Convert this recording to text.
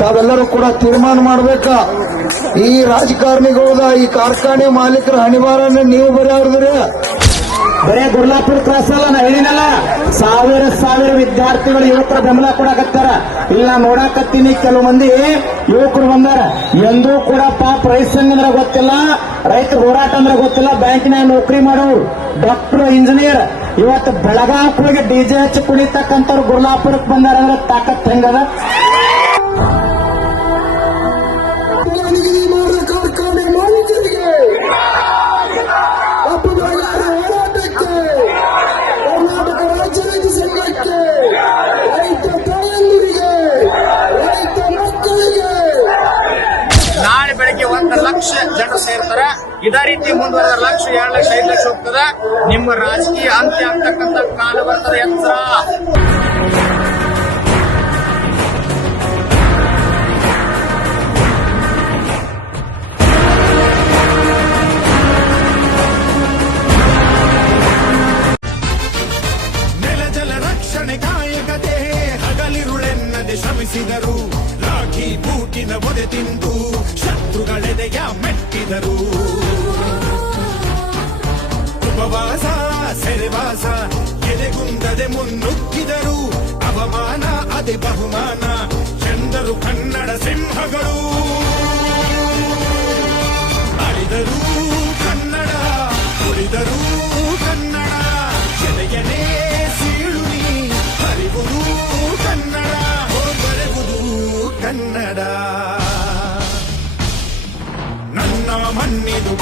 ತಾವೆಲ್ಲರೂ ಕೂಡ ತೀರ್ಮಾನ ಮಾಡ್ಬೇಕ. ಈ ರಾಜಕಾರಣಿಗಳ ಈ ಕಾರ್ಖಾನೆ ಮಾಲೀಕರ ಹಣಿವಾರನ್ನ ನೀವು ಬರೆಯವ್ರದ್ರಿ. ಬರೇ ಗುರ್ಲಾಪುರ ಕ್ರಾಸ್ ಅಲ್ಲ, ನಾ ಹೇಳಿನಲ್ಲ, ಸಾವಿರ ವಿದ್ಯಾರ್ಥಿಗಳು ಯುವಕರ ಬೆಂಬಲ ಕೊಡಕತ್ತಾರ. ಇಲ್ಲ ನೋಡಾಕತ್ತೀನಿ, ಕೆಲವು ಮಂದಿ ಯುವಕರು ಬಂದಾರ. ಎಂದೂ ಕೂಡ ಪಾಪ ರೈತ ಸಂಘ ಅಂದ್ರೆ ಗೊತ್ತಿಲ್ಲ, ರೈತ ಹೋರಾಟ ಅಂದ್ರೆ ಗೊತ್ತಿಲ್ಲ, ಬ್ಯಾಂಕಿನ ನೌಕರಿ ಮಾಡೋರು, ಡಾಕ್ಟರ್, ಇಂಜಿನಿಯರ್. ಇವತ್ತು ಬೆಳಗಾವಿಗೆ ಹೋಗಿ ಡಿಜೆ ಹಚ್ಚಿ ಕುಣಿತಕ್ಕಂಥವ್ರು ಗುರ್ಲಾಪುರಕ್ಕೆ ಬಂದಾರ ಅಂದ್ರೆ ತಾಕತ್ ಹೆಂಗದ? ಕಾರ್ಖಾನೆ ಮಾಲೀಕರಿಗೆ ಹೋರಾಟಕ್ಕೆ, ಕರ್ನಾಟಕ ರಾಜ್ಯ ರೈತ ಸಂಘಕ್ಕೆ, ರೈತ ತಾಯಂದಿರಿಗೆ, ರೈತ ಮಕ್ಕಳಿಗೆ ನಾಳೆ ಬೆಳಗ್ಗೆ 1 ಲಕ್ಷ ಜನರು ಸೇರ್ತಾರೆ. ಇದೇ ರೀತಿ ಮುಂದುವರೆದ 1 ಲಕ್ಷ, 2 ಲಕ್ಷ, 5 ಲಕ್ಷ ಹೋಗ್ತದೆ. ನಿಮ್ಮ ರಾಜಕೀಯ ಅಂತ್ಯ ಆಗ್ತಕ್ಕಂಥ ಕಾಲ ಬರ್ತದೆ. ಎಚ್ಚರ. ಕಾಯಕತೆ ಹಗಲಿರುಳೆನ್ನದೆ ಶ್ರಮಿಸಿದರು, ರಾಖಿ ಬೂಟಿನ ಒದೆ ತಿಂದು ಶತ್ರುಗಳೆದೆಯ ಮೆಟ್ಟಿದರು. ಉಪವಾಸ ಸೆರೆವಾಸ ಎದೆಗುಂದದೆ ಮುನ್ನುಗ್ಗಿದರು, ಅವಮಾನ ಅದೇ ಬಹುಮಾನ ಎಂದರು ಕನ್ನಡ ಸಿಂಹಗಳು. ಅಳಿದರು ಕನ್ನಡ, ಉಳಿದರು ಕನ್ನಡ, ಎದೆಯನೇ ಸೀಳುನಿ ಹರಿವುದು ಕನ್ನಡ, ಬರೆವುದು ಕನ್ನಡ. ನನ್ನ ಮಣ್ಣಿದು